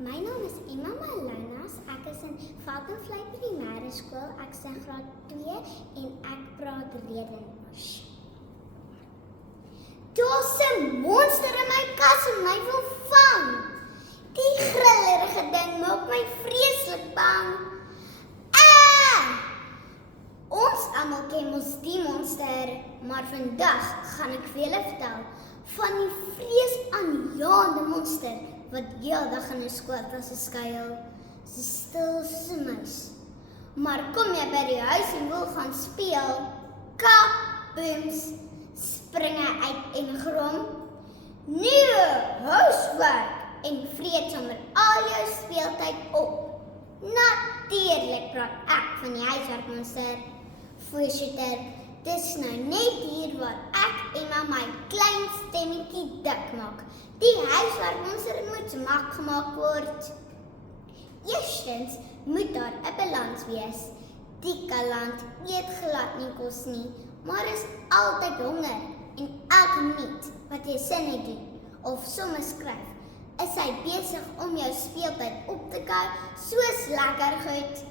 My naam is Emma Malonas. Ek is in Valkenvlei Primêre Skool. Ek is in graad 2 en ek praat Redenbosch. Daar's 'n monster in my kas en my wil vang. Die grillerige ding maak my vreeslik bang. Ons almal ken mos die monster, maar vandag gaan ek vir julle vertel van die vreesaanjaende monster wat heeldag in 'n skoolklas skuil, so stil soos 'n muis. Maar kom jy by die huis en wil gaan speel, kabooms, spring hy uit en grom. Nuwe huiswerk en vreet sommer al jou speeltyd op. Natuurlik praat ek van die huiswerkmonster. Voorsitter, dis nou net hier waar ek en my klein stemmetjie dik maak. Die huiswerkmonster moet mak gemaak word. Eerstens moet daar 'n balans wees. Die kaland eet glad nie kos nie, maar is altyd honger en elke minuut wat jy sinne doen of somme skryf, is hy besig om jou speeltyd op te kou soos lekker goed.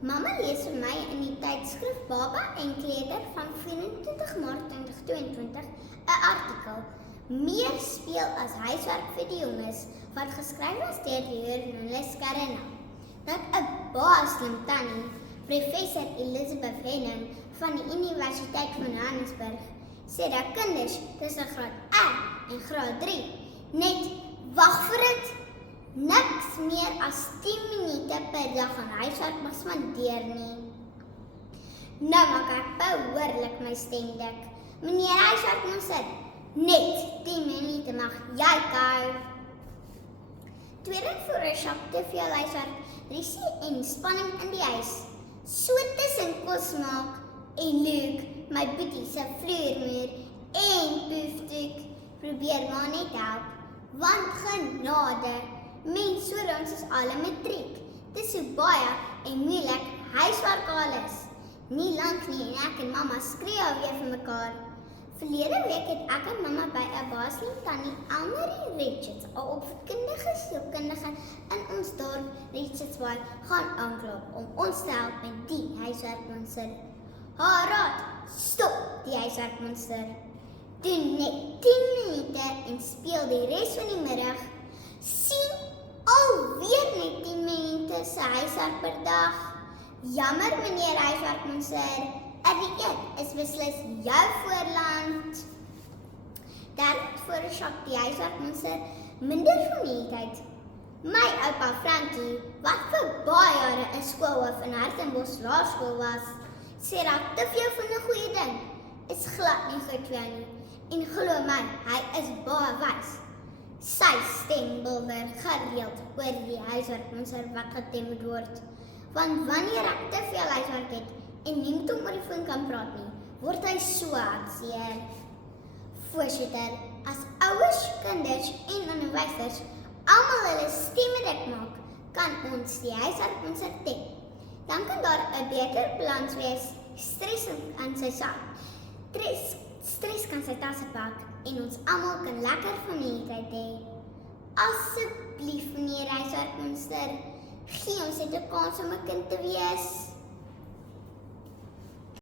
Mamma lees vir my in die tydskrif Baba en Kleuter van 24 Maart 2022 'n artikel, Meer speel as huiswerk vir die jonges, wat geskryf is deur die joernalis Karina. Dat 'n baie slim tannie, professor Elizabeth Henning van die Universiteit van Johannesburg, sê dat kinders tussen graad 1 en graad 3 net, wag vir dit, niks meer as 10 minute per dag aan huiswerk mag spandeer nie. Nou maak ek behoorlik my stem dik. Meneer huiswerkmonster, net 10 minute mag jy kou. Tweede veroorsaak te veel huiswerk, risie en spanning in die huis. So tussen kos maak en Luke, my boetie se vloermuur en poefdoek, probeer maar net help. Want genade, mens so ons is alle matriek. Dis so baie en moeilik huiswerk alles. Nie lank nie en ek en mamma skree alweer vir mekaar. Verlede week het ek en mamma by 'n baaslief tannie Elmarie Richards, 'n opvoedkundige sielkundige in ons dorp Richardsburg, gaan aanklop om ons te help met die huiswerkmonster. Haar raad, stop die huiswerkmonster. Doen net 10 minute en speel die res van die middag. Sien alweer net 10 minute se huiswerk per dag. Jammer meneer huiswerkmonster, 'n dieet is beslis jou voorland. Derde veroorsaak die huiswerkmonster minder vermoeidheid. My oupa Frankie, wat vir baie jare 'n skoolhoof in Hartenbos Laerskool was, sê dat te veel van 'n goeie ding is glad nie goed vir jou nie. En glo my, hy is baie wys. Sy stem bulwer gereeld oor die huiswerkmonster wat getem moet word. Want wanneer ek te veel huiswerk het en niemand om oor die foon kan praat nie, word hy so hartseer. Voorsitter, as ouers, kinders en onderwysers almal hulle stemme dik maak, kan ons die huiswerkmonster tek. Dan kan daar 'n beter balans wees. Stres aan sy sak. Stres kan sy tasse pak en ons almal kan lekker familietyd hê. Asseblief meneer huiswerkmonster, gee ons net 'n kans om 'n kind te wees.